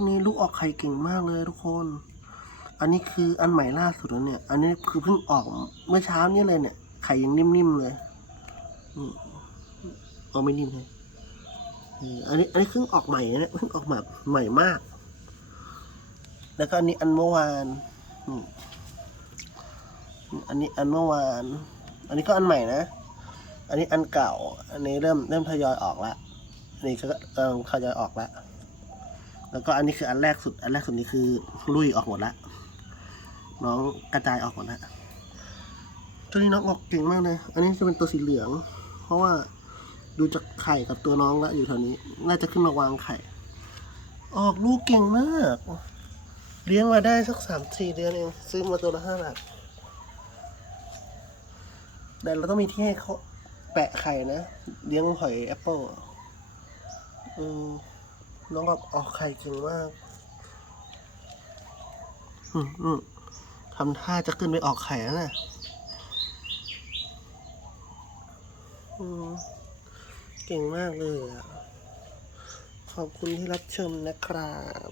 ช่วงนี้ลูกออกไข่เก่งมากเลยทุกคน อันนี้คืออันใหม่ล่าสุดแล้วเนี่ย อันนี้คือเพิ่งออกเมื่อเช้านี้เลยเนี่ย ไข่ยังนิ่มๆเลยนี่เอาไม่นิ่มเลยอันนี้อันนี้เพิ่งออกใหม่นะเนี่ยเพิ่งออกแบบใหม่มาก แล้วก็อันนี้อันเมื่อวานนี่อันนี้อันเมื่อวาน อันนี้ก็อันใหม่นะ อันนี้อันเก่า อันนี้เริ่มเริ่มทยอยออกละอันนี้ก็เริ่มทยอยออกละ แล้วก็อันนี้คืออันแรกสุด อันแรกสุดนี้คือลุยออกหมดละน้องกระจายออกหมดละตัวนี้น้องออกเก่งมากเลย อันนี้จะเป็นตัวสีเหลือง เพราะว่าดูจากไข่กับตัวน้องล้วอยู่แถวนี้ น่าจะขึ้นมาวางไข่ ออกลูกเก่งมาก เลี้ยงมาได้สักสามสี่เดือนเอง ซื้อมาตัวละห้าบาทแต่เราต้องมีที่ให้เขาแปะไข่นะ เลี้ยงหอยแอปเปิลออืม น้องแบบออกไข่เก่งมาก อืมอืมทำท่าจะขึ้นไปออกไข่แล้วนะอืมเก่งมากเลยอะ ขอบคุณที่รับชมนะครับ